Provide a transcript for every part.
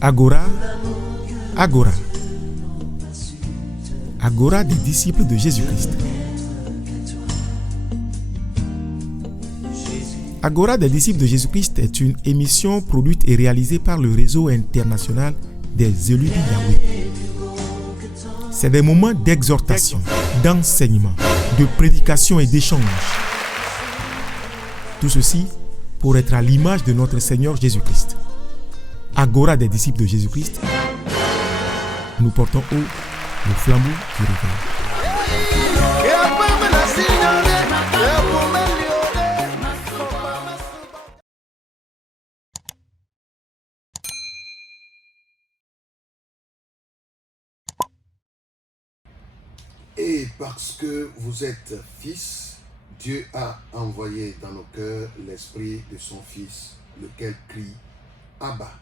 Agora, Agora. Agora des disciples de Jésus-Christ. Agora des disciples de Jésus-Christ est une émission produite et réalisée par le réseau international des élus de Yahweh. C'est des moments d'exhortation, d'enseignement, de prédication et d'échange. Tout ceci pour être à l'image de notre Seigneur Jésus-Christ. Agora des disciples de Jésus-Christ, nous portons haut le flambeau du réveil. Et parce que vous êtes fils, Dieu a envoyé dans nos cœurs l'esprit de son fils, lequel crie Abba,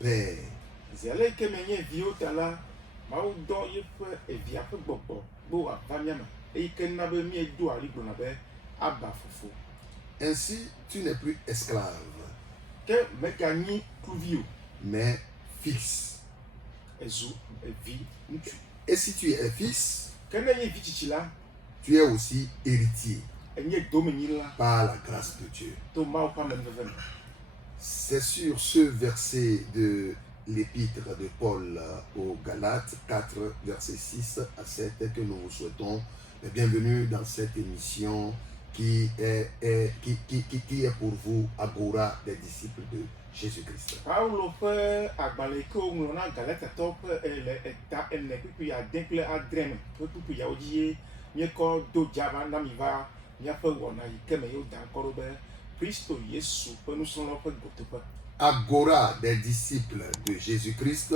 Père. Ainsi, tu n'es plus esclave, mais fils. Et si tu es fils, tu es aussi héritier par la grâce de Dieu. C'est sur ce verset de l'épître de Paul aux Galates 4, versets 6 à 7 que nous vous souhaitons la bienvenue dans cette émission qui est pour vous Agora des disciples de Jésus-Christ. Agora des disciples de Jésus-Christ,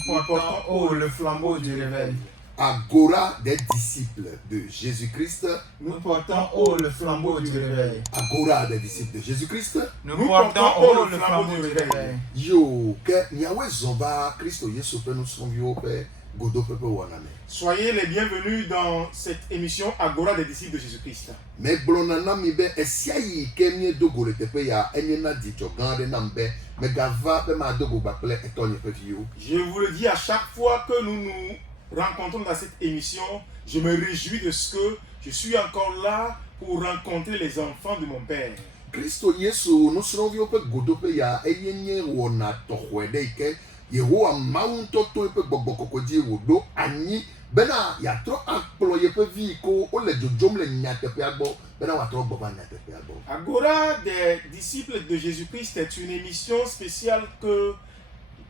nous portons haut le flambeau du réveil. Agora des disciples de Jésus-Christ, nous portons haut le flambeau du réveil. Agora des disciples de Jésus-Christ, nous portons haut le flambeau du réveil. Yo, que Yahweh Zoba, Christo Yesu pe nous sommes yo pe godo pe waname. Soyez les bienvenus dans cette émission Agora des disciples de Jésus-Christ. Mais blonana mi be esiayi ke mi dogo le tepe ya enye na di chogande na mbe me gava pe ma dogo bakle etonye pe vio. Je vous le dis à chaque fois que nous nous rencontrons dans cette émission, je me réjouis de ce que je suis encore là pour rencontrer les enfants de mon Père. Christo Yesu nous sommes vio pe godo pe ya enye wona tohwede ike Yehowa maunto to pe gbogbo di wodo ani bena ya tro employé pe vi ko o le jojom le nyate pe agbo bena wa tro gbogbo nyate pe agbo. Agora des disciples de Jésus-Christ est une émission spéciale que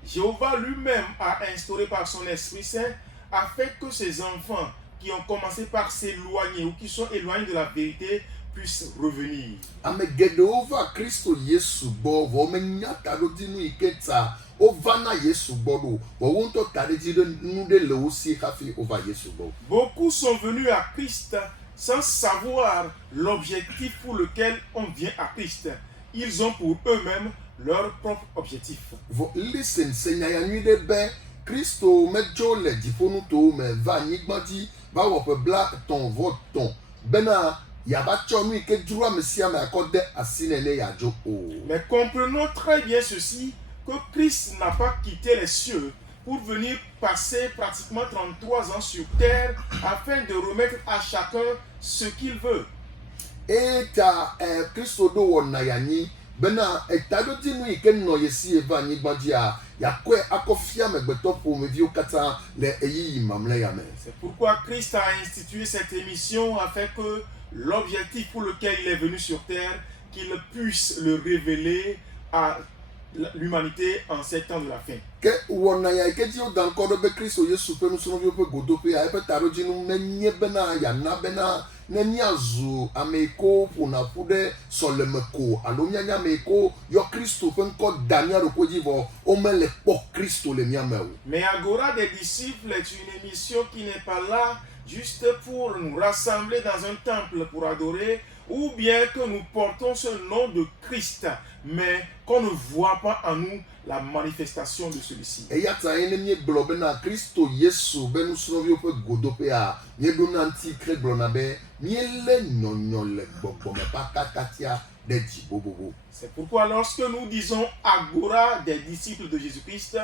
Jéhovah lui-même a instaurée par son Esprit Saint afin que ses enfants qui ont commencé par s'éloigner ou qui sont éloignés de la vérité puissent revenir. Amegedova Christo Yesu bo vo menyata do dinu iketa ovana Yesu bodo wo wonto tadeji de nu de le aussi hafi over Yesu bo. Beaucoup sont venus à Christ sans savoir l'objectif pour lequel on vient à Christ. Ils ont pour eux-mêmes leur propre objectif. Listen, Seigneur, ya nuit de ben Christo mejo le difonu to me va nigbadi ba wo pe bla ton voton bena ya ba chomi ke dura mesia me akode asinene ya jo o. Mais comprenons très bien ceci, que Christ n'a pas quitté les cieux pour venir passer pratiquement 33 ans sur terre afin de remettre à chacun ce qu'il veut. Et ta Christo do wona yani bena etado dinu ike no yesi eva nigbadi ya kwe akofia megbeto pour me vio kata le eyi mamle ya me. C'est pourquoi Christ a institué cette émission afin que l'objectif pour lequel il est venu sur terre, qu'il puisse le révéler à l'humanité en ces temps de la fin. Que wona ya ke dio dan kodo be Christo Yesu pe no so no pe godo pe ya pe taro dinu menye bena ya na bena neni azu ameko puna pude solemeko alomnya meko yo Christo pe nko Daniel ko divo o mele po Christo le miameu. Mais Agora des disciples est une émission qui n'est pas là juste pour nous rassembler dans un temple pour adorer ou bien que nous portons ce nom de Christ, mais qu'on ne voit pas en nous la manifestation de celui-ci. Eyata ene mie gblɔ bena Kristo Yesu be nusrɔ̃viwo ƒe godoƒea mieɖo na ŋuti kre gblɔna be miele nyɔnyɔ le gbɔgbɔme kakatia ɖe dzi bobobo. C'est pourquoi lorsque nous disons Agora des disciples de Jésus-Christ,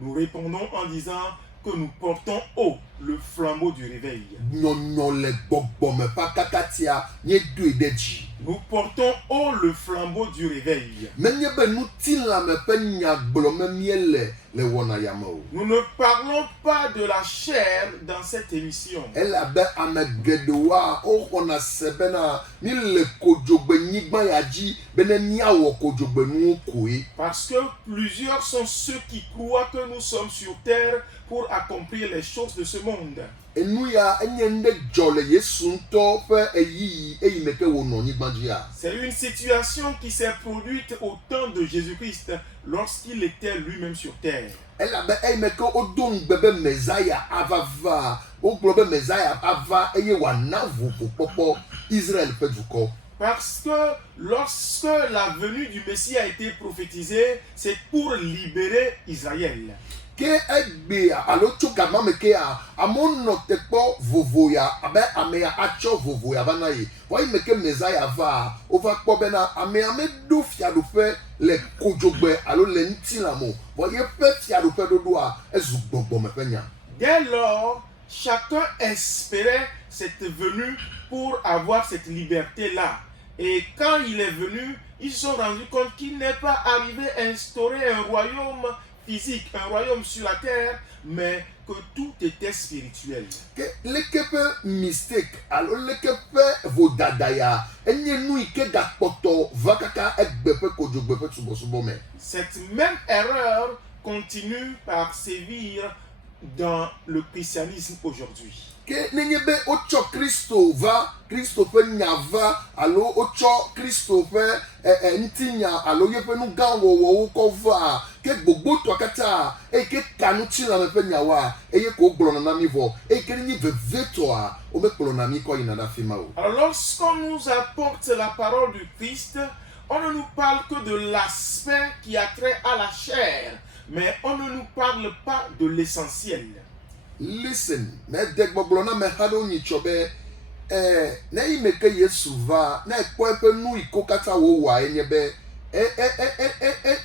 nous répondons en disant que nous portons haut le flambeau du réveil. Nyɔnyɔ le gbɔgbɔme kakatia mieɖoe ɖe dzi. Nous portons haut le flambeau du réveil. Menye be ŋutilãme ƒe nyagblɔme miele le wɔna yame o. Nous ne parlons pas de la chair dans cette émission. Elabe ame geɖewoa woxɔna se bena míle kodzogbenyigba ya dzi bena míawɔ kodzogbenuwo koe. Parce que plusieurs sont ceux qui croient que nous sommes sur terre pour accomplir les choses de ce monde. Enu ya enye nu ɖe dzɔ le Yesu ŋutɔ ƒe eyiyi eyi me ke wònɔ nyigba dzia. C'est une situation qui s'est produite au temps de Jésus-Christ lorsqu'il était lui-même sur terre. Elabe eyi me ke wodo ŋugbe be Mesaya ava va, wogblɔ be Mesaya ava eye wòana ʋuʋukpɔkpɔ Israël ƒe dukɔ. Parce que lorsque la venue du Messie a été prophétisée, c'est pour libérer Israël. Ke egbea alo tso gama me kea amewo nɔ te kpɔ vovo ya abe ame ya atsɔ vovo ya va na ye. Wɔyi me ke Mesaya va wova kpɔ bena amea meɖo fiaɖuƒe le kodzogbe alo le ŋutilãme o. Vɔ yeƒe fiaɖuƒe ɖoɖoa ezu gbɔgbɔme ƒe nya. Dès lors, chacun espérait cette venue pour avoir cette liberté-là. Et quand il est venu, ils se sont rendus compte qu'il n'est pas arrivé à instaurer un royaume physique, un royaume sur la terre, mais que tout était spirituel. Ke leke ƒe mistake alo leke ƒe vodada ya enye nu yi ke gakpɔtɔ va kaka egbe ƒe kodzogbe ƒe subɔsubɔ me. Cette même erreur continue par sévir dans le christianisme aujourd'hui. Ke nenye be wotsɔ Kristo va, Kristo ƒe nya va alo wotsɔ Kristo ƒe ŋutinya alo yeƒe nu gã wɔwɔwo kɔ va ke gbogbotɔa katã eye ke ka ŋutilãme ƒe nyawoa eye ko wogblɔna na mi vɔ eye ke nenye vevetɔa womekplɔna mi kɔ yina ɖe afi ma o. Alors lorsqu'on nous apporte la parole du Christ, on ne nous parle que de l'aspect qui a trait à la chair, mais on ne nous parle pas de l'essentiel. Listen, ne de gbɔgblɔ na me ha ɖewo nyitsɔ be ne yi me ke Yesu va na ekpɔ eƒe nu yi ko katã wòwɔa enye be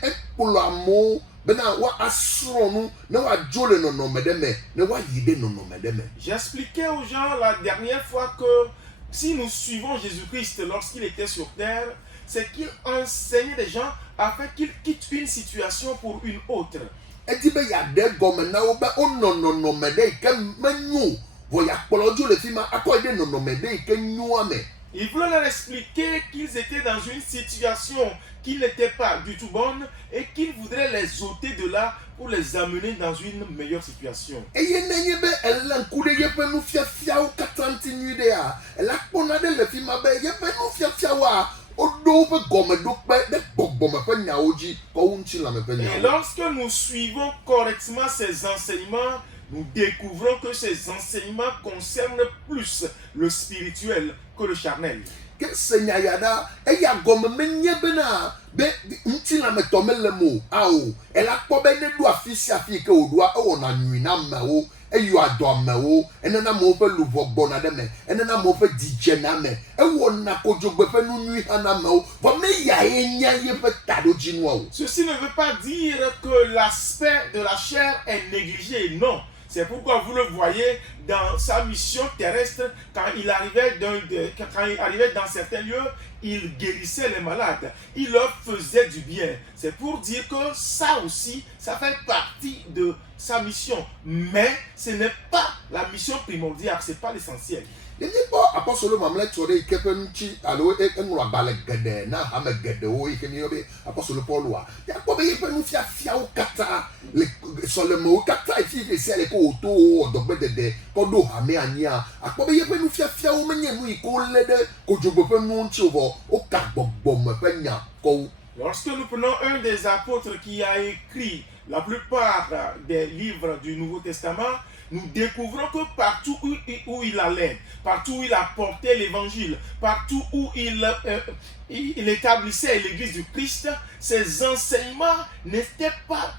ekplɔ amewo bena woasrɔ̃ nu ne woadzo le nɔnɔme ɖe me ne woayi ɖe nɔnɔme ɖe me. J'expliquais aux gens la dernière fois que si nous suivons Jésus-Christ lorsqu'il était sur terre, c'est qu'il enseignait les gens afin qu'ils quittent une situation pour une autre. Edi be yaɖe gɔme na wo be wonɔ nɔnɔme ɖe yi ke menyo vɔ yakplɔ dzo le fi ma akɔ yi ɖe nɔnɔme ɖe yi ke nyoa me. Il voulait leur expliquer qu'ils étaient dans une situation qui n'était pas du tout bonne et qu'il voudrait les ôter de là pour les amener dans une meilleure situation. Eye nenye be ele ŋku ɖe yeƒe nufiafiawo katã ŋuti nyuiɖea, ela kpɔna ɖe le fi ma be yeƒe nufiafiawoa woɖo woƒe gɔmeɖokpe ɖe gbɔgbɔme ƒe nyawo dzi kɔ wu ŋutilãme ƒe Et nyawo. lorsque nous suivons correctement ces enseignements, nous découvrons que ces enseignements concernent plus le spirituel que le charnel. Ke se nya ya ɖa eya gɔme menye bena be ŋutilãmetɔ mele mo ao ela kpɔ be ne ɖo afi sia afi yi ke wòɖoa ewɔna nyui na amewo eyɔa dɔ amewo enena amewo ƒe luʋɔ gbɔna ɖe me enena amewo ƒe dzidze na me ewɔna kodzogbe ƒe nu nyui hã na amewo vɔ meyae nya yeƒe taɖodzinua o. Ceci ne veut pas dire que l'aspect de la chair est négligé, non. C'est pourquoi vous le voyez dans sa mission terrestre, quand il arrivait dans certains lieux, il guérissait les malades, il leur faisait du bien. C'est pour dire que ça aussi, ça fait partie de sa mission. Mais ce n'est pas la mission primordiale, ce n'est pas l'essentiel. Yenye kpɔ apɔsolo mamlɛtɔ ɖe yi ke ƒe ŋuti alo eŋlɔ agbalẽ geɖe na hame geɖewo yi ke míeyɔ be apɔsolo Pɔlua yakpɔ be yeƒe nufiafiawo katã le sɔlemewo katã yi fi sia le ke wòto wɔ dɔgbedede kɔ ɖo hame anyia akpɔ be yeƒe nufiafiawo menye nu yi ke wolé ɖe kodzogbe ƒe nu ŋuti o vɔ woka gbɔgbɔme ƒe nya kɔwo. Lorsque nous prenons un des apôtres qui a écrit la plupart des livres du Nouveau Testament, nous découvrons que partout où il allait, partout où il apportait l'évangile, partout où il établissait l'église du Christ, ses enseignements n'étaient pas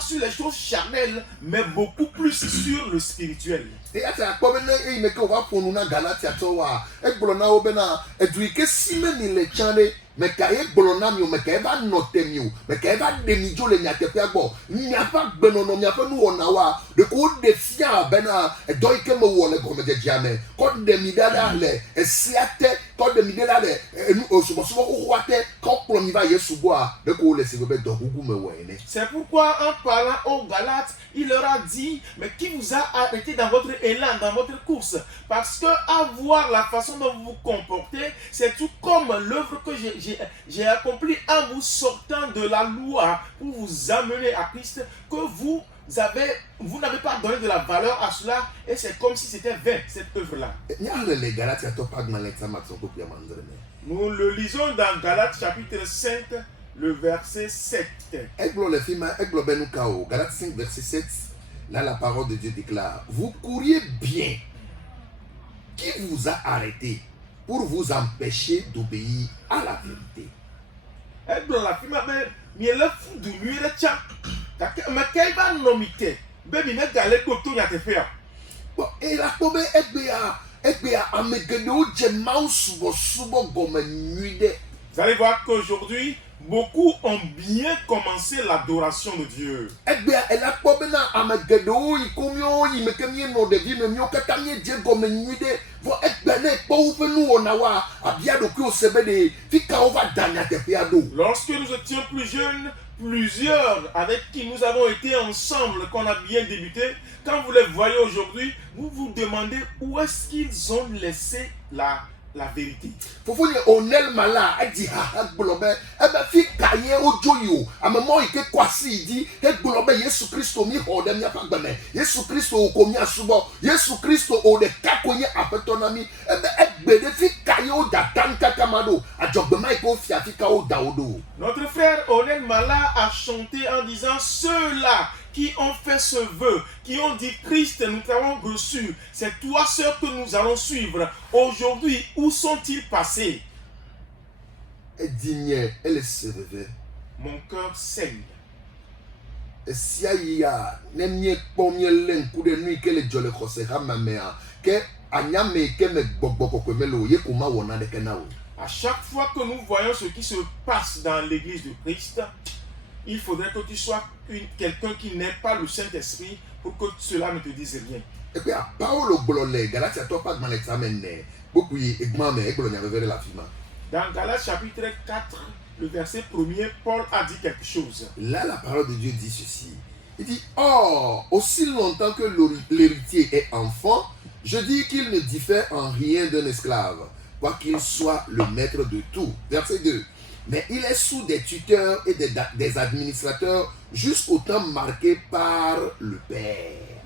sur les choses charnelles, mais beaucoup plus sur le spirituel. Et à ta pomme, il me va pour nous Galatia toa. Et bolona obena. Et du que si me ni le chane, me kaye bolona miu, me kaye va note miu, me kaye va demijo le nyate piagbo. N'y a pas benono, n'y a pas nous onawa. De coup de fia bena, et doi que me wole comme de jamais. Quand de midala le, et siate, quand de midala le, et nous au subo au roate, quand pour mi va yesuboa, de coup le sibobe de hugu me wene. C'est pourquoi en parlant aux Galates, il leur a dit, mais qui vous a arrêté dans votre élan, dans votre course? Parce que à voir la façon dont vous vous comportez, c'est tout comme l'œuvre que j'ai accomplie en vous sortant de la loi pour vous amener à Christ, que vous n'avez pas donné de la valeur à cela, et c'est comme si c'était vain, cette œuvre-là. Nous le lisons dans Galates chapitre 5, le verset 7. Galates 5, verset 7. Là, la parole de Dieu déclare: vous couriez bien. Qui vous a arrêté pour vous empêcher d'obéir à la vérité? Bon, et la pomme vous allez voir qu'aujourd'hui, beaucoup ont bien commencé l'adoration de Dieu. Lorsque nous étions plus jeunes, plusieurs avec qui nous avons été ensemble, qu'on a bien débuté, quand vous les voyez aujourd'hui, vous vous demandez où est-ce qu'ils ont laissé la vérité. Notre frère Onel Mala a chanté en disant: ceux-là qui ont fait ce vœu, qui ont dit Christ, nous t'avons reçu, c'est toi seul que nous allons suivre. Aujourd'hui, où sont-ils passés? Mon cœur saigne. À chaque fois que nous voyons ce qui se passe dans l'église de Christ, il faudrait que tu sois quelqu'un qui n'ait pas le Saint-Esprit pour que cela ne te dise rien. Et puis, Paolo Bolole, Galatia, toi pas de mon examen, beaucoup dans Galates chapitre 4, le verset 1er, Paul a dit quelque chose. Là, la parole de Dieu dit ceci. Il dit: or, aussi longtemps que l'héritier est enfant, je dis qu'il ne diffère en rien d'un esclave, quoiqu'il soit le maître de tout. Verset 2. Mais il est sous des tuteurs et des administrateurs jusqu'au temps marqué par le Père.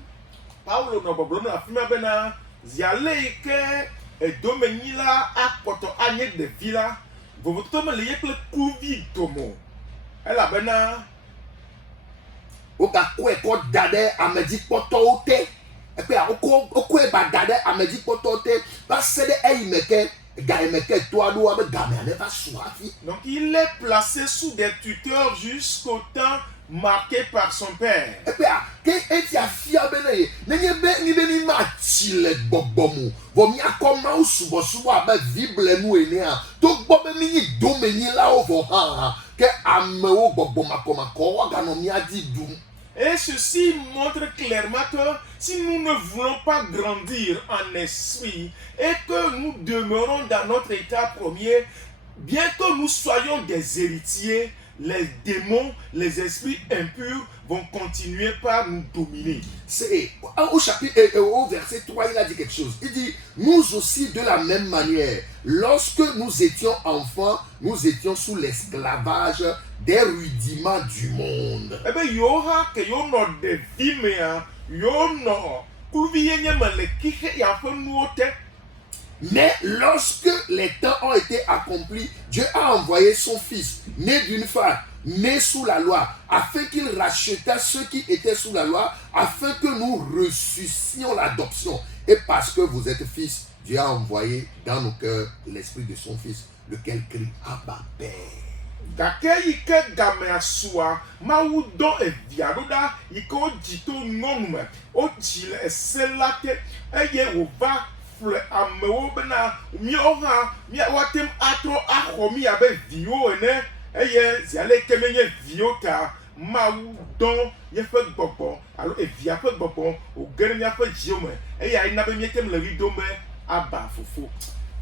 Paulo no problème la première bena zialeke et domenila apoto anye de villa vous tomo le yekle kuvi tomo ela bena oka kwe ko dade amedi potote e pe oko e ba dade amedi potote ba sede eyimeke. Donc il est placé sous des tuteurs jusqu'au temps marqué par son père. Et ceci montre clairement que si nous ne voulons pas grandir en esprit et que nous demeurons dans notre état premier, bien que nous soyons des héritiers, les démons, les esprits impurs vont continuer par nous dominer. C'est au verset 3, il a dit quelque chose. Il dit: nous aussi de la même manière, lorsque nous étions enfants, nous étions sous l'esclavage des rudiments du monde. Eh bien, yoha que yo no de vimea, yo no kuviyenye malekike ya fenuote. Mais lorsque les temps ont été accomplis, Dieu a envoyé son fils, né d'une femme, nés sous la loi, afin qu'il racheta ceux qui étaient sous la loi, afin que nous ressuscitions l'adoption. Et parce que vous êtes fils, Dieu a envoyé dans nos cœurs l'esprit de son fils, lequel crie Abba Père. Gake yi ke game asua mawu dɔn evia ɖo ɖa yi ke wodzi to nyɔnu me wodzi le ese la te eye wòva ƒle amewo bena míawo hã míawate ŋu atrɔ axɔ mí abe viwo ene eye zi ale ke menye viwo ta mawu dɔn míaƒe gbɔgbɔ alo evia ƒe gbɔgbɔ wòge ɖe míaƒe dziwo me eya na be míete ŋu le ɣli dom be Abba Fofo.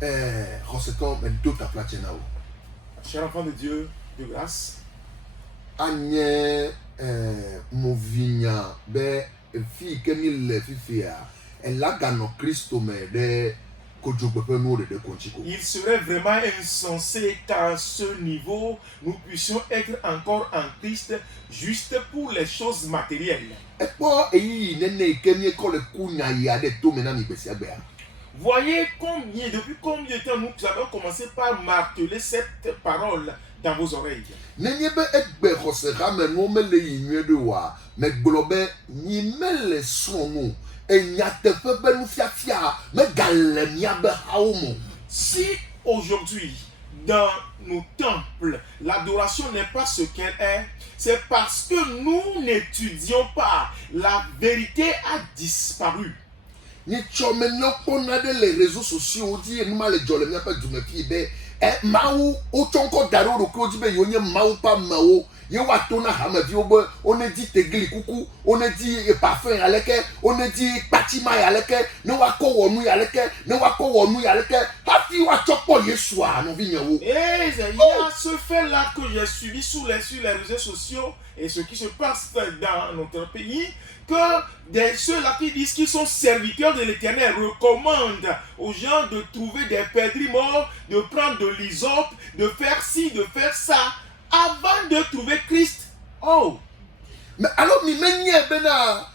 Xɔsetɔ medo taplatsɛ na wo. Cher enfant de Dieu, de grâce. Anye movinya be fi ke mi le fifia ela ganɔ Kristo me ɖe kodzogbeƒe nuwo ɖeɖe kontsiko. Il serait vraiment insensé qu'à ce niveau, nous puissions être encore en Christ juste pour les choses matérielles. Ekpɔ eyi nene ke mi kɔ le kunya yi aɖe to me na mi gbesi agbea. Voyez depuis combien de temps nous avons commencé par marteler cette parole dans vos oreilles. Nenye be egbe xɔse xame no mele yi nyuie ɖe oa, megblɔ be nyi mele srɔ̃ nu, enyateƒe be nufiafia megale miabe hawo mo. Si aujourd'hui, dans nos temples, l'adoration n'est pas ce qu'elle est, c'est parce que nous n'étudions pas. La vérité a disparu. Ni tsɔ me ne kpɔna ɖe le réseaux sociaux dzi enuma le dzɔ le miaƒe dumeƒi be mawu wotsɔ ŋkɔ da ɖe wo ɖokuiwo dzi be yewo nye mawu ƒe amewo ye woato na hameviwo be wonedi tegli kuku wonedi parfum aleke wonedi kpatsima aleke ne woakɔ wɔ nu aleke ne woakɔ wɔ nu aleke hafi woatsɔ kpɔ Yesua nɔvinyewo. Et il y a ce fait là que j'ai suivi sur les réseaux sociaux et ce qui se passe dans notre pays, que ceux-là qui disent qu'ils sont serviteurs de l'Éternel recommandent aux gens de trouver des perdrix morts, de prendre de l'hysope, de faire ci, de faire ça, avant de trouver Christ. Oh! Mais alors, mi menye bena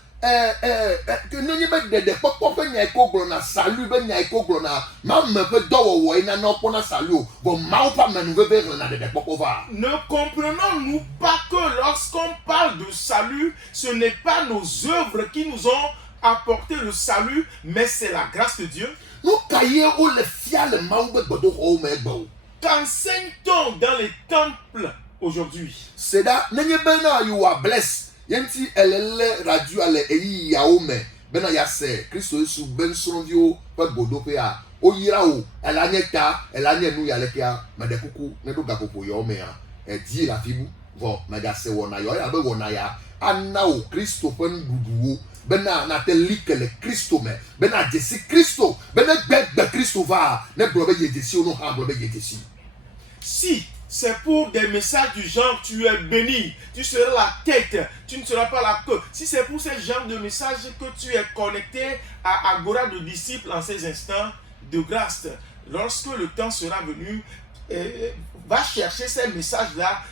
que nenye be dede kpɔkpɔ ƒe nya eko gblɔ na salut be nya eko gblɔ na mame ƒe dɔwɔwɔ ena na kpɔ na salut o vɔ mawu ƒe amenuveve hlẽna dede kpɔkpɔ va. Ne comprenons-nous pas que lorsqu'on parle de salut, ce n'est pas nos œuvres qui nous ont apporté le salut, mais c'est la grâce de Dieu. Nu ka ye wo le fia le mawu be gbedoxɔwo me egbe o. Qu'enseigne-t-on dans les temples aujourd'hui? C'est da nenye bena you are blessed. Yenti elele radio ale eyi yawo me bena ya se Kristo Yesu ben srondio pe gbodope a o yira o elanye ta elanye nu yalekea me de kuku ne do gapopo yo me a di la fibu vo me ga se wona yo ya be wona ya ana o Kristo pe nduduwo bena na te likele Kristo me bena jesi Kristo bena gbegbe Kristo va ne blobe yedesi o no ha blobe yedesi. Si c'est pour des messages du genre tu es béni, tu seras la tête, tu ne seras pas la queue. Si c'est pour ce genre de messages que tu es connecté à Agora de disciples en ces instants de grâce, lorsque le temps sera venu, va chercher ces messages-là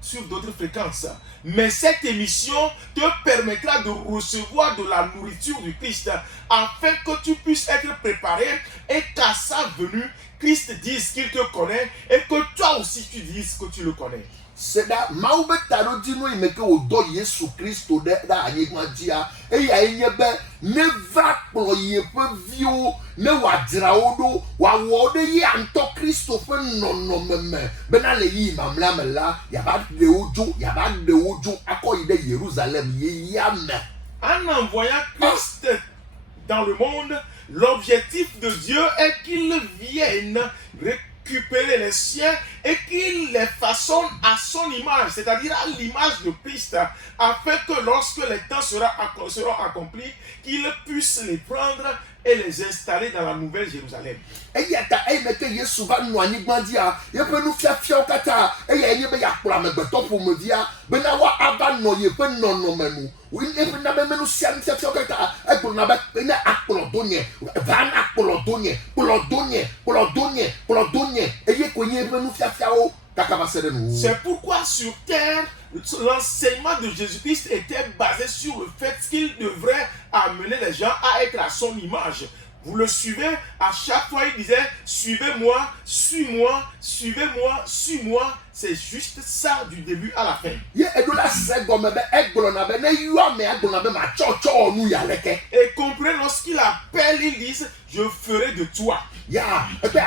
sur d'autres fréquences. Mais cette émission te permettra de recevoir de la nourriture du Christ afin que tu puisses être préparé et qu'à sa venue, Christ dise qu'il te connaît et que toi aussi tu dises que tu le connais. C'est da mawu be ta ɖo dzi no yi me ke wòdɔ Yesu Kristo ɖe anyigba dzia eya nye be ne va kplɔ yeƒe viwo ne wòadzra wo ɖo wòawɔ wo ɖe ya ŋutɔ Kristo ƒe nɔnɔme me bena le yi mamlea me la yava ɖe wo dzo akɔ yi ɖe Yerusalem yeyea me. En envoyant Christ dans le monde, l'objectif de Dieu est qu'il vienne récupérer les siens et qu'il les façonne à son image, c'est-à-dire à l'image de Christ, afin que lorsque les temps seront accomplis, qu'il puisse les prendre et les installer dans la nouvelle Jérusalem. Eya ta eme ke Yesu va nɔ anyigba dzia yeƒe nufiafiawo katã eya nye be yakplɔ amegbetɔ ƒomevia bena woava nɔ yeƒe nɔnɔme nu eƒe na be menu sia nufiafiawo katã egblɔna be ne akplɔ do nye va na kplɔ do nye eye ko nye eƒe nufiafiawo kaka va se ɖe nu. C'est pourquoi sur terre l'enseignement de Jésus-Christ était basé sur le fait qu'il devrait amener les gens à être à son image. Vous le suivez, à chaque fois il disait suivez-moi, suis-moi, suivez-moi, suis-moi. c'est juste ça du début à la fin. Ye edola se gomme be egbona be ne yu ame egbona be ma cho nu ya leke. Et comprenez, lorsqu'il appelle, ils disent, je ferai de toi. Ya, ebe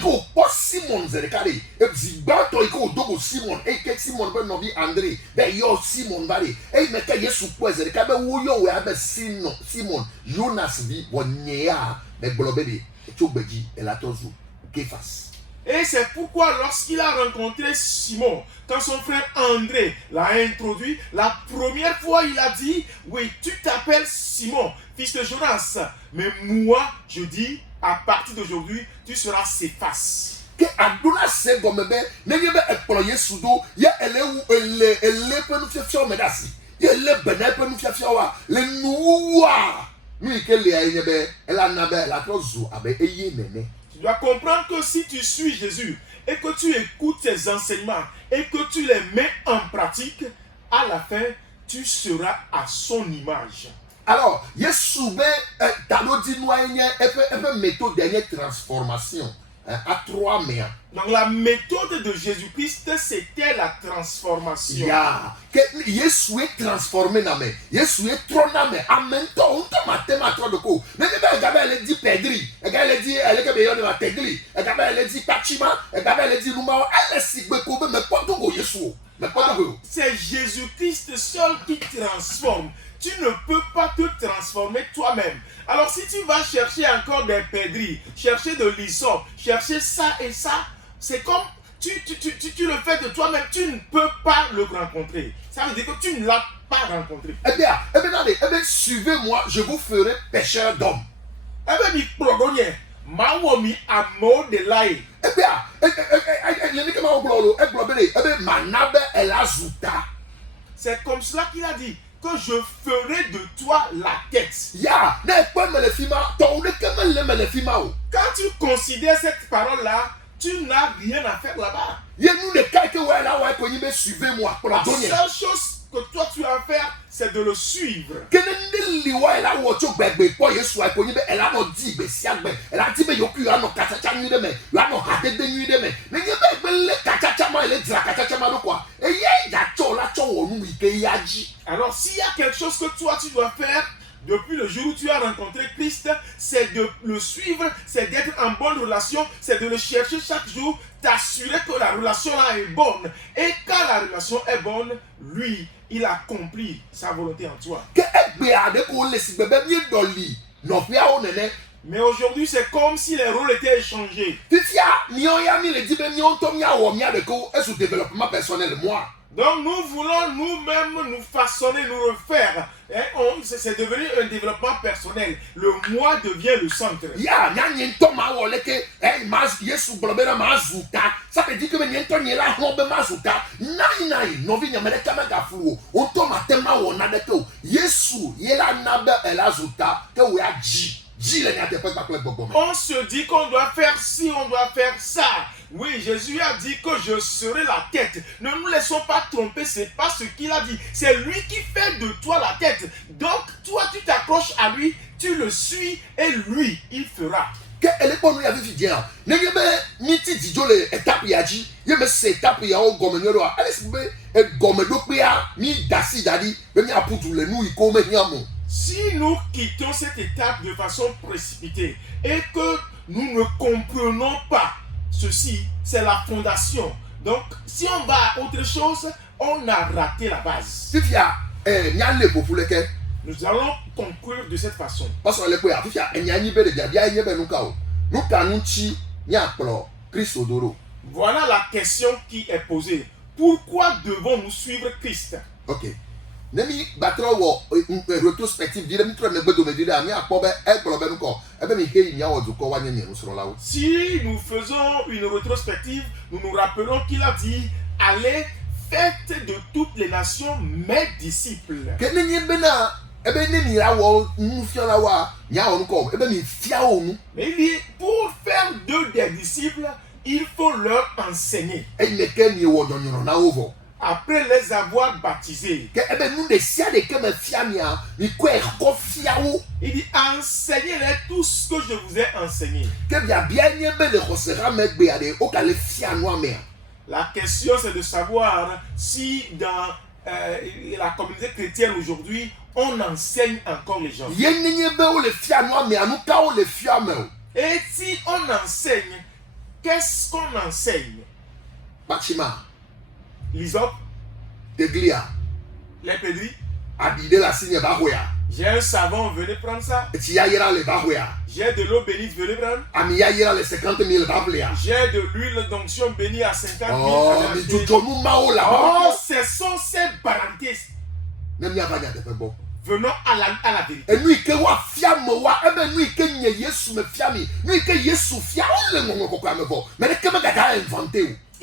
ko po Simon zerekare. E zigbato iko dogo Simon, ke Simon be no bi André, be yo Simon bari. E me ke Yesu po zerekare be wo yo we abe Simon, Jonas bi wonyea be gbolobe bi. Chogbeji elatozu Kefas. Et c'est pourquoi lorsqu'il a rencontré Simon, quand son frère André l'a introduit, la première fois il a dit, oui, tu t'appelles Simon, fils de Jonas, mais moi, je dis, à partir d'aujourd'hui, tu seras Céphas. Que aduna se gomme be ne be ekpolo Yesu do ye ele pe nu fiafia medasi ye le bena pe nu fiafia wa le nuwa nu ke le aye be ela na be la trozu abe eye nene. Tu dois comprendre que si tu suis Jésus et que tu écoutes ses enseignements et que tu les mets en pratique, à la fin, tu seras à son image. Alors, Yesu be talo di noyenye epe méthode dernière transformation à 3 mea. Donc la méthode de Jésus-Christ, c'était la transformation. Ya, que Yesu est transformé na me. Yesu est trop na me. En même temps, on t'a maté ma trop de ko. Mais elle dit Pedri. Elle dit elle est meilleure de la Tegli. Elle dit Pachima. Elle dit Lumao. Elle est si beko mais pas tout Yesu. Mais pas tout. C'est Jésus-Christ seul qui transforme. Tu ne peux pas te transformer toi-même. Alors si tu vas chercher encore des pédris, chercher de l'hysope, chercher ça et ça, c'est comme tu le fais de toi-même, tu ne peux pas le rencontrer. Ça veut dire que tu ne l'as pas rencontré. Eh bien, suivez-moi, je vous ferai pécheur d'hommes. Eh bien, mi progonye, mawomi amo de lai. Eh bien, c'est comme cela qu'il a dit. Que je ferai de toi la tête. Ya, quand tu considères cette parole-là, tu n'as rien à faire là-bas. Suivez-moi. La seule chose que toi tu as à faire, c'est de le suivre. Alors s'il y a quelque chose que toi tu dois faire, depuis le jour où tu as rencontré Christ, c'est de le suivre, c'est d'être en bonne relation, c'est de le chercher chaque jour, t'assurer que la relation là est bonne. Et quand la relation est bonne, lui, il accomplit sa volonté en toi. Mais aujourd'hui, c'est comme si les rôles étaient échangés. Donc nous voulons nous-mêmes nous façonner, nous refaire. C'est devenu un développement personnel. Le moi devient le centre. Ça veut dire que on se dit qu'on doit faire ci, on doit faire ça. Oui, Jésus a dit que je serai la tête. Ne nous laissons pas tromper, c'est pas ce qu'il a dit. C'est lui qui fait de toi la tête. Donc, toi, tu t'accroches à lui, tu le suis et lui, il fera. Si nous quittons cette étape de façon précipitée et que nous ne comprenons pas ceci, c'est la fondation. Donc, si on va à autre chose, on a raté la base. Nous allons conclure de cette façon. Voilà la question qui est posée. Pourquoi devons-nous suivre Christ? Ok. Si nous faisons une rétrospective, nous nous rappelons qu'il a dit allez, faites de toutes les nations mes disciples. Mais il dit pour faire d'eux des disciples, il faut leur enseigner. Après les avoir baptisés, il dit enseignez-les tout ce que je vous ai enseigné. La question c'est de savoir si dans la communauté chrétienne aujourd'hui, on enseigne encore les gens. Et si on enseigne, qu'est-ce qu'on enseigne? L'hysope, les pédris. J'ai un savon, venez prendre ça. J'ai de l'eau bénite, venez prendre. J'ai de l'huile d'onction bénie à 50 000. Oh, ce sont ces parenthèses. Venons à la vérité.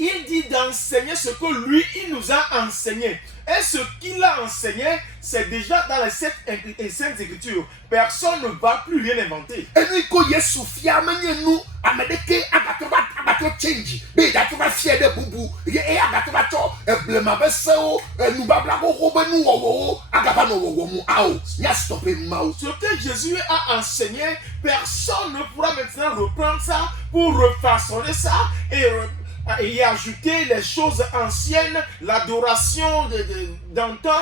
Il dit d'enseigner ce que lui, il nous a enseigné. Et ce qu'il a enseigné, c'est déjà dans les Saintes Écritures. Personne ne va plus rien inventer. Ce que Jésus a enseigné, personne ne pourra maintenant reprendre ça pour refaçonner ça et y ajouter les choses anciennes, l'adoration d'antan.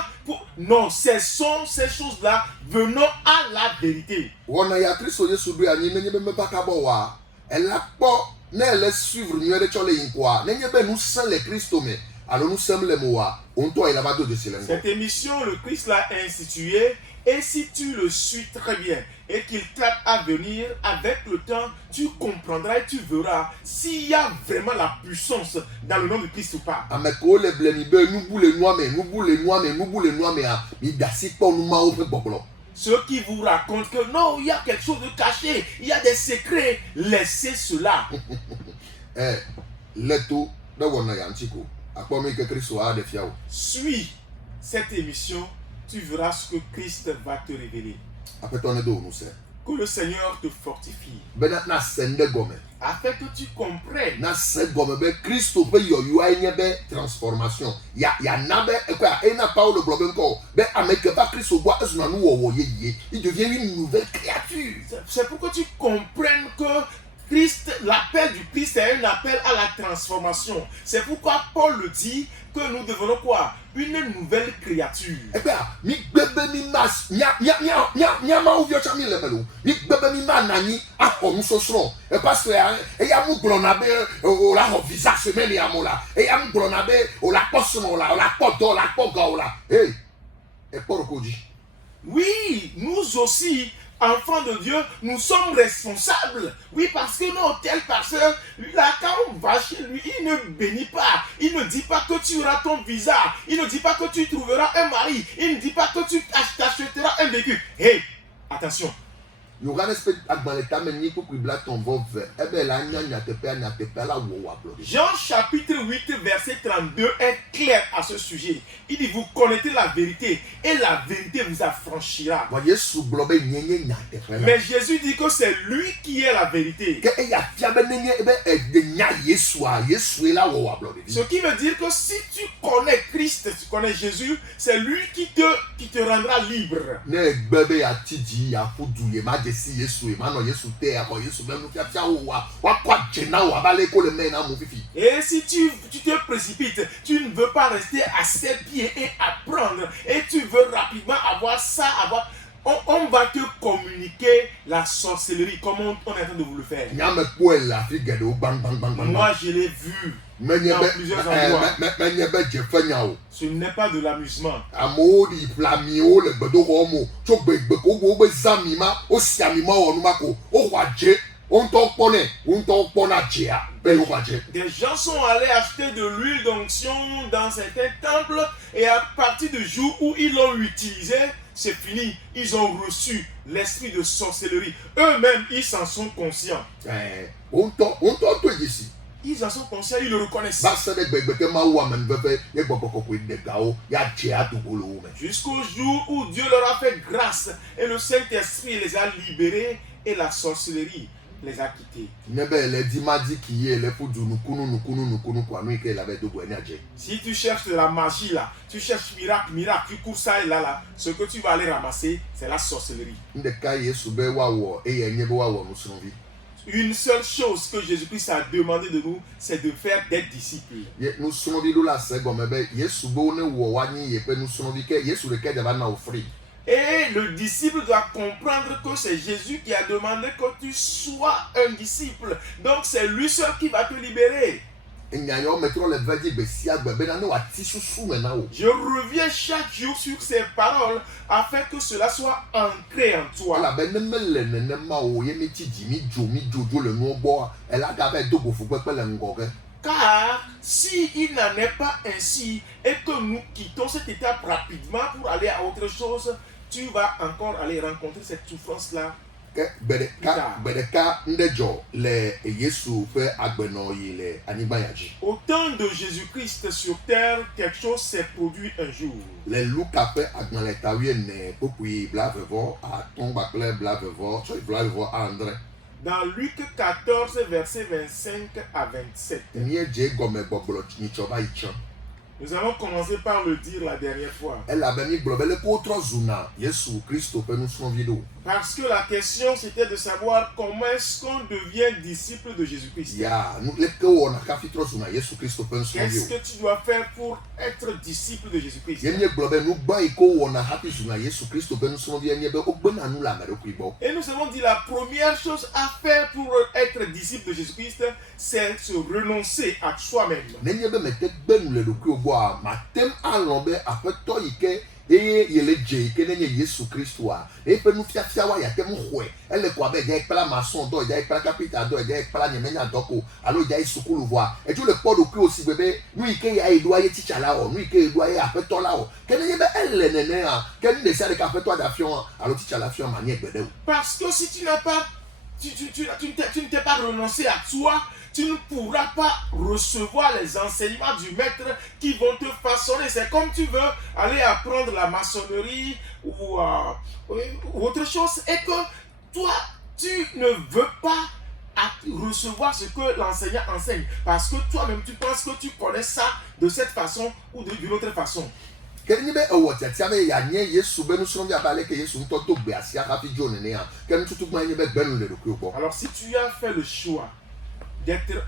Non, ce sont ces choses-là. Venons à la vérité. Cette émission, le Christ l'a instituée. Et si tu le suis très bien et qu'il t'aide à venir, avec le temps, tu comprendras et tu verras s'il y a vraiment la puissance dans le nom de Christ ou pas. Ceux qui vous racontent que non, il y a quelque chose de caché, il y a des secrets, laissez cela. Suis cette émission. Tu verras ce que Christ va te révéler. Que le Seigneur te fortifie. Afin que tu comprennes. C'est pour que tu comprennes que Christ, l'appel du Christ est un appel à la transformation. C'est pourquoi Paul le dit que nous devenons quoi? Une nouvelle créature. Oui, nous aussi, enfants de Dieu, nous sommes responsables. Oui, parce que non, tel pasteur, là, quand on va chez lui, il ne bénit pas. Il ne dit pas que tu auras ton visa. Il ne dit pas que tu trouveras un mari. Il ne dit pas que tu t'achèteras un véhicule. Hé, attention. Jean chapitre 8 verset 32 est clair à ce sujet. Il dit vous connaissez la vérité et la vérité vous affranchira. Mais Jésus dit que c'est lui qui est la vérité. Ce qui veut dire que si tu connais Christ, tu connais Jésus, c'est lui qui te rendra libre. Et si tu te précipites, tu ne veux pas rester à ses pieds et apprendre, et tu veux rapidement avoir ça, on va te communiquer la sorcellerie comme on est en train de vous le faire. Moi je l'ai vu dans plusieurs endroits. Ce n'est pas de l'amusement. Des gens sont allés acheter de l'huile d'onction dans certains temples et à partir du jour où ils l'ont utilisé, c'est fini. Ils ont reçu l'esprit de sorcellerie. Eux-mêmes, ils s'en sont conscients. Ils en sont conscients, ils le reconnaissent. Jusqu'au jour où Dieu leur a fait grâce et le Saint-Esprit les a libérés et la sorcellerie les a quittés. Si tu cherches de la magie là, tu cherches miracle, tu cours ça et là, ce que tu vas aller ramasser, c'est la sorcellerie. une seule chose que Jésus-Christ a demandé de nous, c'est de faire des disciples. Nous sommes dit là, c'est comme Yesu bonne ou wani et nous sommes dit que Yesu le kede va na offrir. Et le disciple doit comprendre que c'est Jésus qui a demandé que tu sois un disciple. Donc c'est lui seul qui va te libérer. Je reviens chaque jour sur ces paroles afin que cela soit ancré en toi. Car s'il n'en est pas ainsi et que nous quittons cette étape rapidement pour aller à autre chose, tu vas encore aller rencontrer cette souffrance-là. Au temps de Jésus-Christ sur terre, quelque chose s'est produit un jour. Dans Luc 14, versets 25 à 27. Nous allons commencer par le dire la dernière fois. Parce que la question c'était de savoir comment est-ce qu'on devient disciple de Jésus-Christ. Qu'est-ce que tu dois faire pour être disciple de Jésus-Christ? Et nous avons dit la première chose à faire pour être disciple de Jésus-Christ, c'est se renoncer à soi-même. Et yele je ke nenye Yesu Kristo a e pe nu fiafia wa ya tem hwe ele kwa be je pela maçon do je pela capital do je pela nyemenya doko alo je sukulu voa e tu le podo ku osi bebe nu ike ya edu aye teacher la o nu ike edu aye apeto la o ke nenye be ele nene a ke ni de sa de ka apeto da fion alo teacher la fion manie gbede o. Parce que si tu n'as pas tu ne t'es pas renoncé à toi, tu ne pourras pas recevoir les enseignements du maître qui vont te façonner. C'est comme tu veux aller apprendre la maçonnerie ou autre chose et que toi, tu ne veux pas recevoir ce que l'enseignant enseigne. Parce que toi-même, tu penses que tu connais ça de cette façon ou d'une autre façon. Alors si tu as fait le choix d'être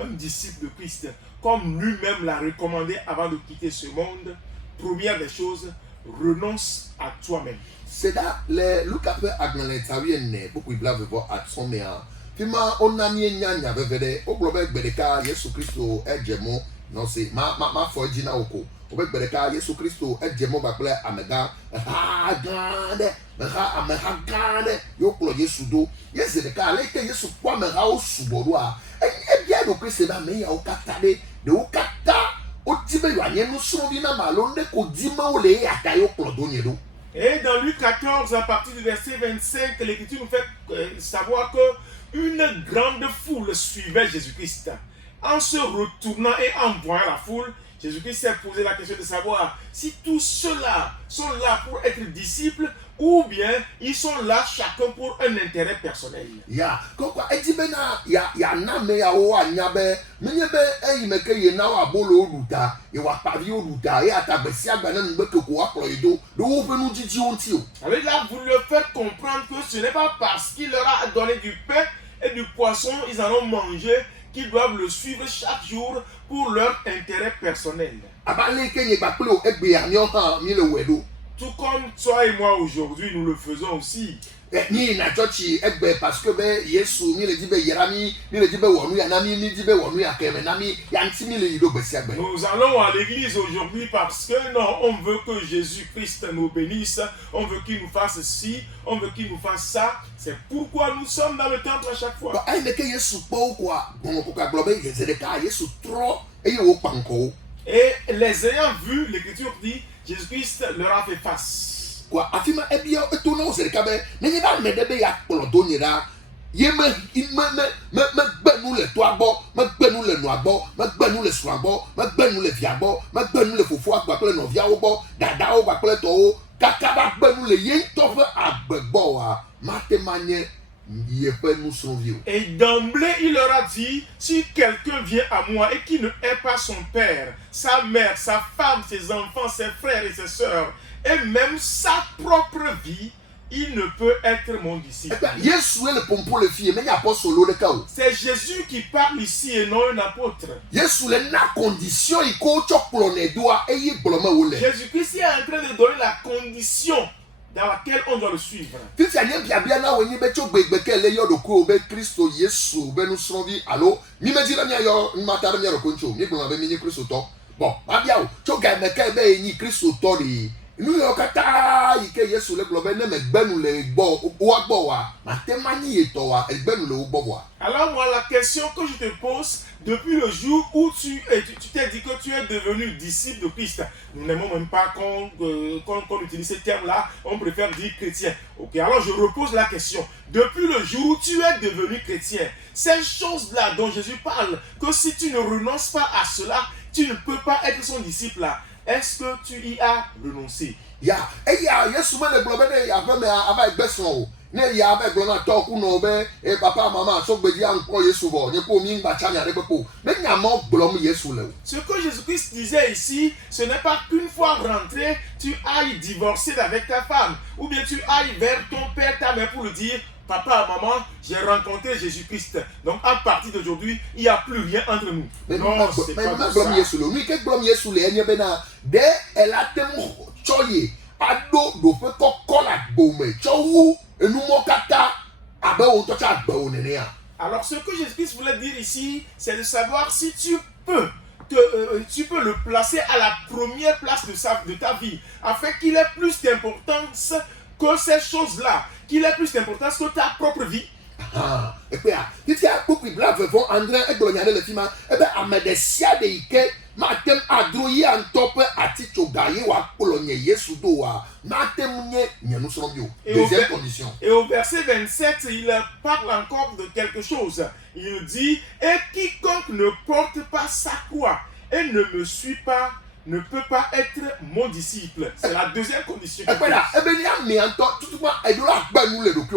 un disciple de Christ, comme lui-même l'a recommandé avant de quitter ce monde, première des choses, renonce à toi-même. C'est là les Lucas agnaletawienne beaucoup il blave voir à son méa. Fima onani nyanya bevede oglobek bedeka Yesu Kristo ejemo non c'est ma fojina oko. Obek bedeka Yesu Kristo ejemo bakle amega ha gande ha amega gande yoklo Yesu do yezedeka leke Yesu kwa mera osubodo a e bia do Kristo ba me ya okatade de okata otibe yo anye no so bi na malonde ko dima o le ata yoklo do nyedo. Et dans Luc 14, à partir du verset 25, l'Écriture nous fait savoir que une grande foule suivait Jésus-Christ. En se retournant et en voyant la foule, Jésus-Christ s'est posé la question de savoir si tous ceux-là sont là pour être disciples ou bien ils sont là chacun pour un intérêt personnel. Ya, kokwa edibena ya na me ya o anyabe, menyebe eyimeke ye na wa bolo oluta, e wa pavi oluta, e atabesi agbana ngbeke ko wa ploido, de wo benu didi onti o. Alors il a voulu faire comprendre que ce n'est pas parce qu'il leur a donné du pain et du poisson, ils en ont mangé, qu'ils doivent le suivre chaque jour pour leur intérêt personnel. Tout comme toi et moi aujourd'hui, nous le faisons aussi. Nous allons à l'église aujourd'hui parce que non, on veut que Jésus-Christ nous bénisse, on veut qu'il nous fasse ci, on veut qu'il nous fasse ça. C'est pourquoi nous sommes dans le temple à chaque fois. Et les ayant vus, l'Écriture dit, Jésus-Christ leur a fait face. Quoi, afima ebia etono serikabe nenye ba medebe ya polodo nyira ye me gbenu le to agbo me gbenu le nu agbo me gbenu le su agbo me gbenu le via agbo me gbenu le fofo agbo pele no via ogbo dada ogbo pele to o kaka ba gbenu le ye to fe agbegbo wa matemanye. Et d'emblée, il leur a dit, si quelqu'un vient à moi et qui ne hait pas son père, sa mère, sa femme, ses enfants, ses frères et ses sœurs, et même sa propre vie, il ne peut être mon disciple. Yesu est le pompo le fille, mais il n'y a pas solo le cas. C'est Jésus qui parle ici et non un apôtre. Yesu le na condition il ko chokplone doa eye bloma wole. Jésus-Christ est en train de donner la condition dans laquelle on doit le suivre. Fifi anye bia na wenyi be chogbegbe ke le yodo ko be Kristo Yesu be nu srovi allo mi me dira mi ayo matare mi ro koncho mi gbon be mi ni Kristo to. Bon, abia o choga me ke be yin Kristo to ri. Nous y kata ike Yesu le globe ne me gbenu le gbo wa gbo wa matemani eto wa e gbenu le gbo wa. Alors moi la question que je te pose depuis le jour où tu t'es dit que tu es devenu disciple de Christ, nous n'aimons même pas qu'on utilise ce terme-là, on préfère dire chrétien. Ok, alors je repose la question. Depuis le jour où tu es devenu chrétien, ces choses-là dont Jésus parle, que si tu ne renonces pas à cela, tu ne peux pas être son disciple là. Est-ce que tu y as renoncé? Ya, Yesu me le globe ne ya me aba egbeson o. Ne ya aba glona talk no be e papa mama so gbeji anko Yesu bo, ne ko mi ngba chanya de pepo. Me nya mo glom Yesu le. Ce que Jésus-Christ disait ici, ce n'est pas qu'une fois rentré, tu ailles divorcer avec ta femme, ou bien tu ailles vers ton père, ta mère pour lui dire: papa, maman, j'ai rencontré Jésus-Christ. Donc à partir d'aujourd'hui, il n'y a plus rien entre nous. Non, c'est pas ça. Nous que glom Yesu le enye bena de elatem choye ado do fe kokola bome chowu enu mo kata abe o to cha gbe o nene ya. Alors ce que Jésus-Christ voulait dire ici, c'est de savoir si tu peux le placer à la première place de ta vie, afin qu'il ait plus d'importance que ces choses-là, qu'il ait plus d'importance que ta propre vie. Ah, et puis il y a beaucoup de blagues vont André et Gloniane le film et ben amedesia de ike matem adroyi en top aticho gaye wa polonye Yesu do wa matem nye nyenu sombio. Deuxième condition. Et au verset 27, il parle encore de quelque chose. Il dit: et quiconque ne porte pas sa croix et ne me suit pas ne peut pas être mon disciple. C'est la deuxième condition. Et voilà, et bien, il y a mis en temps, tout le monde, et nous l'avons le docu,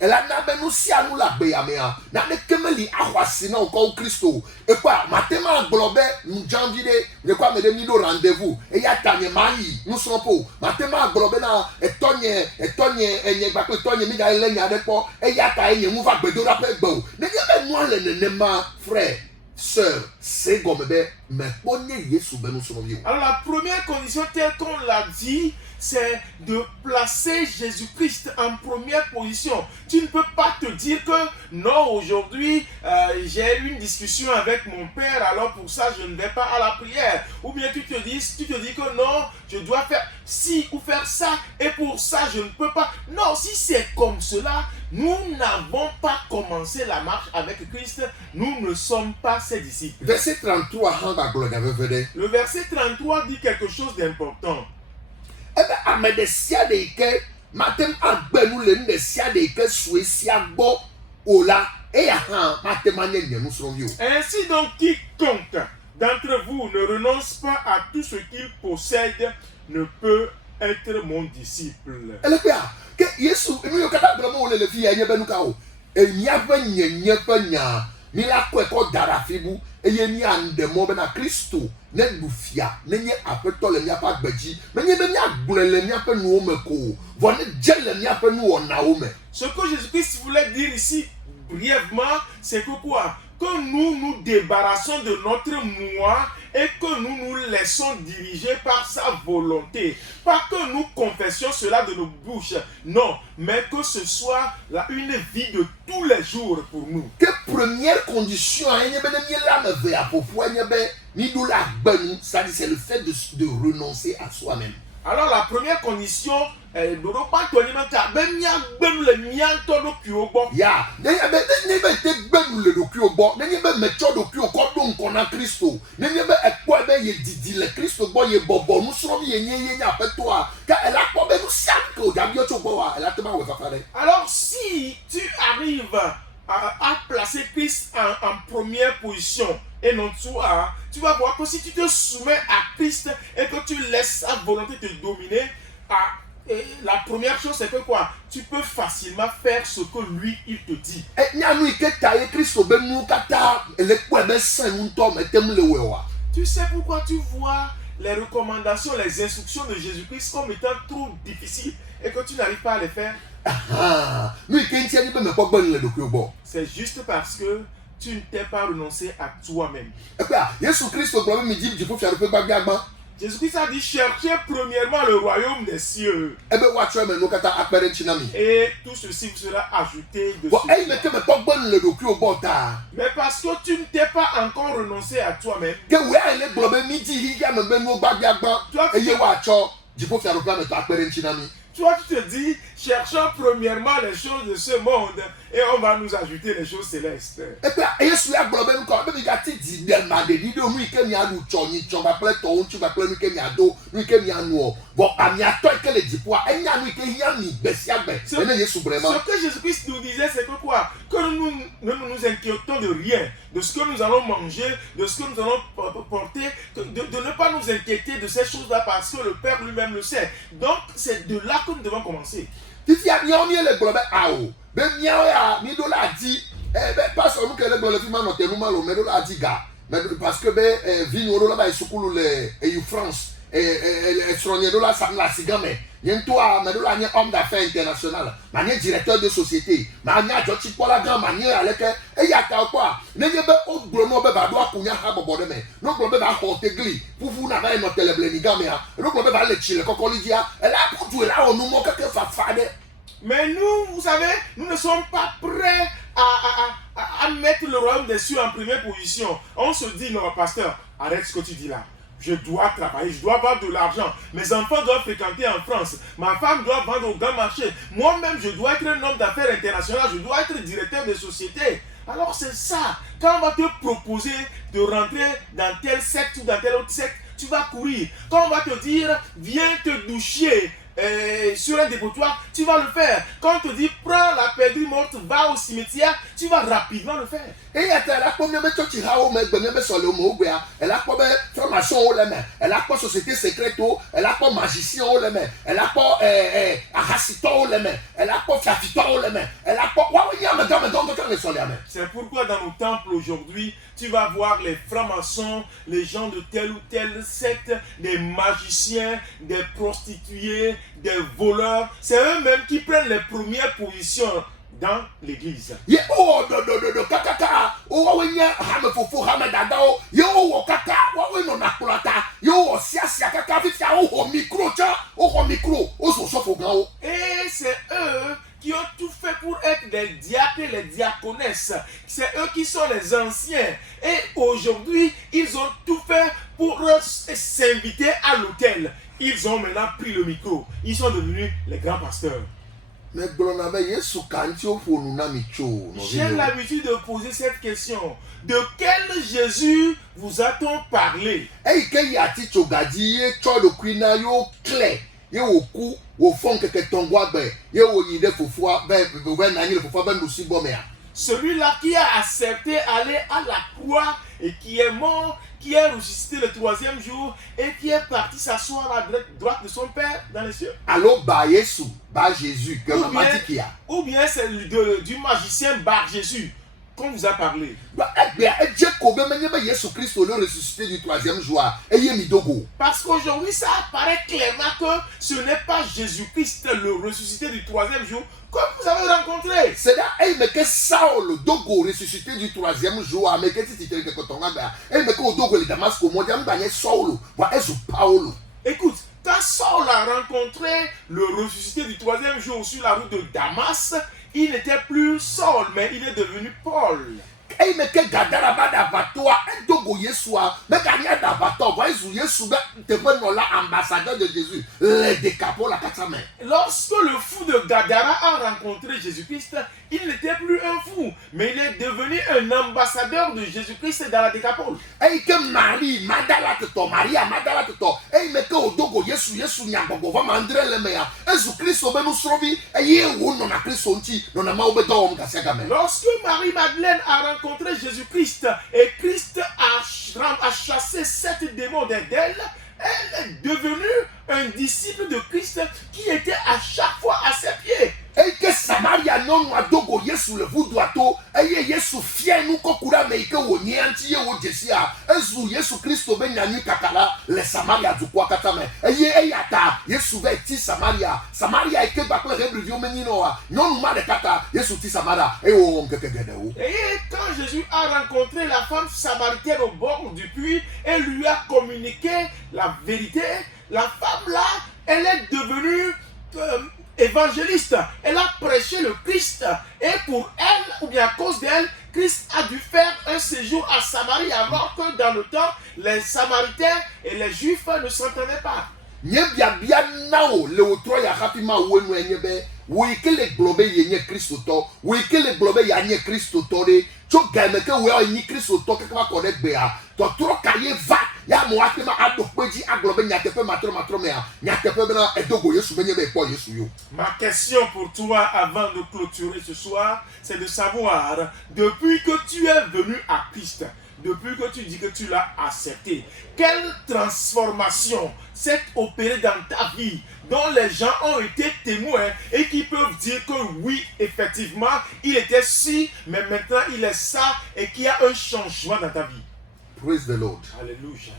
et là, nous si à nous la béamea, n'a ne kemeli ahwasina encore au Christo. Et quoi, matéma globé, nous janvier, ne quoi, me demi au rendez-vous, et y a tanye maï, nous sommes pour, matéma globé na, et tonye, et bako, tonye, mida, et l'enya de po, et y a taïe, nous va bédo la paix, bon. Ne y moi le nema, frère. Sœur, c'est comme mais alors la première condition telle qu'on l'a dit, c'est de placer Jésus-Christ en première position. Tu ne peux pas te dire que non, aujourd'hui j'ai eu une discussion avec mon père, alors pour ça je ne vais pas à la prière. Ou bien tu te dis que non, je dois faire ci ou faire ça, et pour ça je ne peux pas. Non, si c'est comme cela, nous n'avons pas commencé la marche avec Christ, nous ne sommes pas ses disciples. Verset 33, le verset 33 dit quelque chose d'important. Eh bien, amedesia de ike, matem agbenu le ndesia de ike suesia bo ola, et aha, matemane nyenu srovio. Ainsi donc, quiconque d'entre vous ne renonce pas à tout ce qu'il possède ne peut être mon disciple. Elle fait que Yesu, nous y kata vraiment le fille enya benuka o. E nya penya, ni la kweko darafibu, e ye ni andemo bena Kristo, ne dufia, ne nye apeto le nya pa gbeji, mais nye be nya gbule le nya pe nu ome ko. Vone djel le nya pe nu ona ome. Ce que Jésus-Christ voulait dire ici brièvement, c'est que quoi? Que nous nous débarrassons de notre moi et que nous nous laissons diriger par sa volonté. Pas que nous confessions cela de nos bouches, non, mais que ce soit une vie de tous les jours pour nous. Que première condition, c'est le fait de renoncer à soi-même. Alors la première condition, ya, alors si tu arrives à placer Christ en première position et non toi, tu vas voir que si tu te soumets à Christ et que tu laisses sa volonté te dominer, la première chose c'est que quoi? Tu peux facilement faire ce que lui il te dit. Tu sais pourquoi tu vois les recommandations, les instructions de Jésus-Christ comme étant trop difficiles? et que tu n'arrives pas à les faire, c'est juste parce que tu ne t'es pas renoncé à toi-même. Jésus-Christ a dit cherchez premièrement le royaume des cieux. Et tout ceci vous sera ajouté dessus. Mais parce que tu ne t'es pas encore renoncé à toi-même, toi tu te dis cherchons premièrement les choses de ce monde et on va nous ajouter les choses célestes. Ce que Jésus-Christ nous disait, c'est que quoi? Que nous ne nous inquiétons de rien, de ce que nous allons manger, de ce que nous allons porter, de ne pas nous inquiéter de ces choses-là parce que le Père lui-même le sait. Donc c'est de là que nous devons commencer. Parce que France homme d'affaires international, manier directeur de société, manier mais nous, vous savez, nous ne sommes pas prêts à mettre le royaume des cieux en première position. On se dit, non, pasteur, arrête ce que tu dis là. Je dois travailler, je dois avoir de l'argent. Mes enfants doivent fréquenter en France. Ma femme doit vendre au grand marché. Moi-même, je dois être un homme d'affaires international. Je dois être directeur de société. Alors c'est ça. Quand on va te proposer de rentrer dans telle secte ou dans telle autre secte, tu vas courir. Quand on va te dire, viens te doucher sur un dépotoir, tu vas le faire. Quand on te dit, prends la perdrix morte, va au cimetière, tu vas rapidement le faire. Et elle a formation, elle a pas société secrète, elle a pas magicien, elle a pas assistant, elle a pas fiafito, elle a pas. C'est pourquoi dans nos temples aujourd'hui, tu vas voir les francs-maçons, les gens de telle ou telle secte, des magiciens, des prostituées, des voleurs. C'est eux-mêmes qui prennent les premières positions dans l'église. Et c'est eux qui ont tout fait pour être des diacres et les diaconesses. C'est eux qui sont les anciens. Et aujourd'hui, ils ont tout fait pour s'inviter à l'autel. Ils ont maintenant pris le micro. Ils sont devenus les grands pasteurs. J'ai l'habitude de poser cette question. De quel Jésus vous a-t-on parlé? Celui-là qui a accepté aller à la croix et qui est mort, qui est ressuscité le troisième jour et qui est parti s'asseoir à la droite de son Père dans les cieux. Alors, Jésus, ou bien c'est du magicien Bar Jésus qu'on vous a parlé. Parce qu'aujourd'hui, ça apparaît clairement que ce n'est pas Jésus-Christ le ressuscité du troisième jour que vous avez rencontré. C'est là que Saul, Dogo, ressuscité du troisième jour, écoute, quand Saul a rencontré le ressuscité du troisième jour sur la route de Damas, il n'était plus Saul, mais il est devenu Paul. Ambassadeur de Jésus, les décapos la 4 mains. Lorsque le fou de Gadara a rencontré Jésus-Christ, il n'était plus un fou, mais il est devenu un ambassadeur de Jésus-Christ dans la décapole. Et que Marie, Madala Toto, Maria, Madala Toto, et mais que Odogo, Yesu, Nyangogo, va mandrer le meilleur. Jésus-Christ, au même Srovi, et Yehu, non a pris son ti, non a maobeto, lorsque Marie-Madeleine a rencontré Jésus-Christ et Christ a chassé 7 démons d'elle, elle est devenue un disciple de Christ qui était à chaque fois à ses pieds. Et que Samaria non adogo Yesu le vuduato eye Yesu fie nu kokura me ike wonye anti ye wo jesia ezu Yesu Kristo be nyanu kakala le Samaria du kwa katame eye eyata Yesu be ti Samaria ike bakle rebrio menino wa non ma de kata Yesu ti Samaria e wo nkekegede wo. Et quand Jésus a rencontré la femme samaritaine au bord du puits et lui a communiqué la vérité, la femme là, elle est devenue évangéliste. Elle a prêché le Christ. Et pour elle, ou bien à cause d'elle, Christ a dû faire un séjour à Samarie, alors que dans le temps, les Samaritains et les Juifs ne s'entendaient pas. Nyebia nao le otro ya rapima wenu enyebe wo ikele globe yenye Kristo to wo ikele globe ya nye Kristo to de cho gameke we onyi Kristo to keka ko de gbe a to tro kaye va ya mo atema adokpeji aglobe nyatepe matro me a nyatepe bena edogo Yesu benyebe po Yesu yo. Ma question pour toi avant de clôturer ce soir, c'est de savoir, depuis que tu es venu à Christ, depuis que tu dis que tu l'as accepté, quelle transformation s'est opérée dans ta vie, dont les gens ont été témoins et qui peuvent dire que oui, effectivement, il était ci, mais maintenant il est ça, et qu'il y a un changement dans ta vie. Praise the Lord. Alléluia.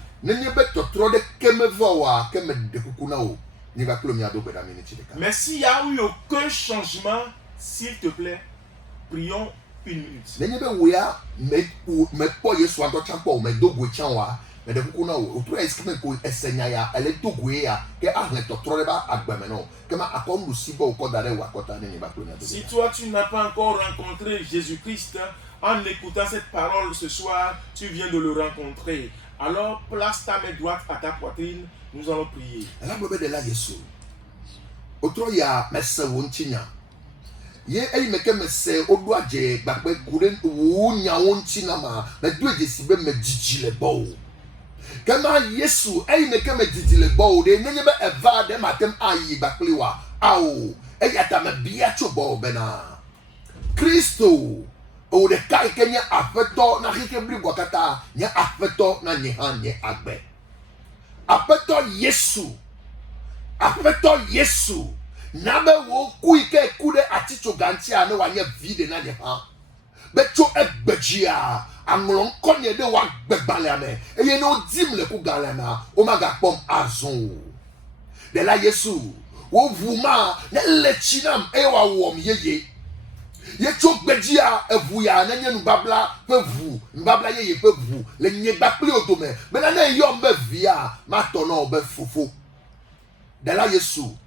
Mais s'il n'y a eu aucun changement, s'il te plaît, prions une minute. Si toi tu n'as pas encore rencontré Jésus-Christ, en écoutant cette parole ce soir, tu viens de le rencontrer. Alors place ta main droite à ta poitrine, nous allons prier. Ye eyi meke mese odu aje gbagbe kure wo nya wonchi na ma me du ejesi be me jijile bo kama Yesu eyi meke me jijile bo de nyenye be eva de matem ayi gbakle wa awo eyi ata me bia chobo be na Kristo o de kai kenya afeto na hike bri gwakata nya afeto na nye agbe afeto Yesu Nabe wo kuike kude aticho ganti ane wanye vide na de ha. Becho egbejia anglon konye de wa gbegbale ame. Eye no dim le ku gale na o maga pom azon. De la Yesu wo vuma ne lechinam e wa wom yeye. Ye cho gbejia evuya na nye nu babla pe vu, mbabla yeye pe vu. Le nye gbakle odome. Me na ne yom be via ma tono be fofo. De la Yesu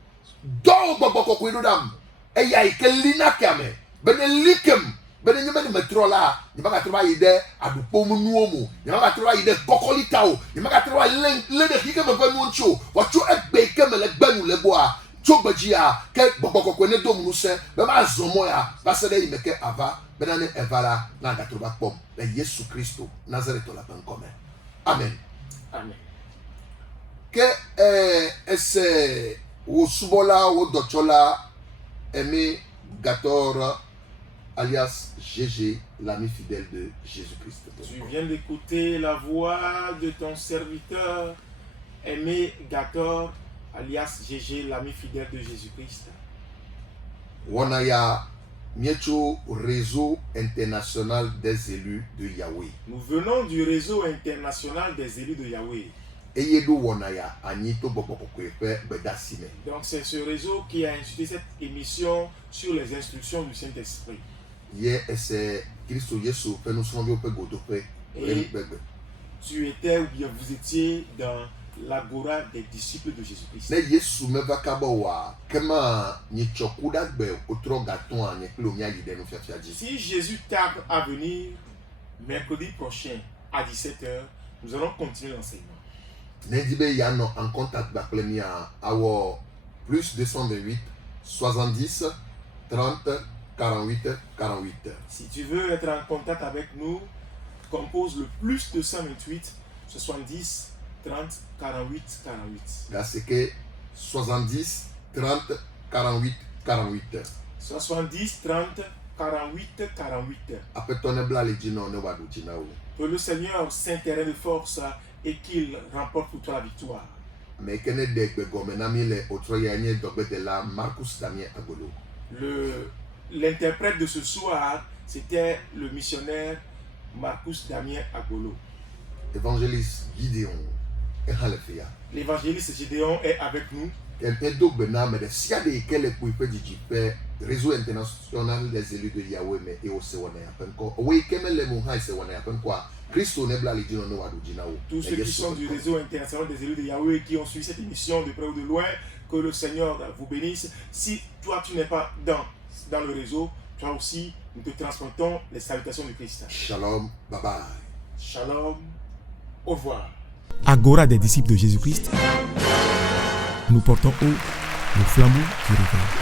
do boboko kwidam eya ikelina kame bene likem bene nyeme metrola ni baka troba ide adupo munuomu ni baka troba ide kokolitao ni baka troba le de hike me benu ncho wacho egbe keme le gbenu le boa chobajia ke boboko kwene do munuse be ma zomo ya basede imeke ava bene ne evara na gatroba pom le Yesu Kristo Nazareth la pankome. Amen. Amen. Que ese ou Subola ou Dochola Aimé Gator alias GG, l'ami fidèle de Jésus-Christ. Tu viens d'écouter la voix de ton serviteur Aimé Gator alias GG, l'ami fidèle de Jésus-Christ. Wanaya Miecho réseau international des élus de Yahweh. Nous venons du réseau international des élus de Yahweh. Donc c'est ce réseau qui a institué cette émission sur les instructions du Saint-Esprit. Et tu étais ou bien vous étiez dans l'agora des disciples de Jésus-Christ. Si Jésus tarde à venir mercredi prochain à 17h, nous allons continuer l'enseignement. Nendibe Yano en contact avec le à plus 228 70 30 48 48. Si tu veux être en contact avec nous, compose le plus 228 70 30 48 48. Là c'est que 70 30 48 48. 70 30 48 48. Après ton bla le dino ne wa do jinao. Que le Seigneur s'intéresse de force et qu'il remporte pour toi la victoire. Mais qu'est-ce que gomenami le autre yanye dobe de la Marcus Damien Agolo. Le l'interprète de ce soir, c'était le missionnaire Marcus Damien Agolo. Évangéliste Gideon et Halefia. L'évangéliste Gédéon est avec nous. Réseau international des élus de Yahweh mais et au oui tous ceux qui sont du réseau international des élus de Yahweh qui ont suivi cette émission de près ou de loin, que le Seigneur vous bénisse. Si toi tu n'es pas dans le réseau, toi aussi nous te transmettons les salutations du Christ. Shalom, bye bye. Shalom, au revoir. Agora des disciples de Jésus-Christ, nous portons haut le flambeau du réveil.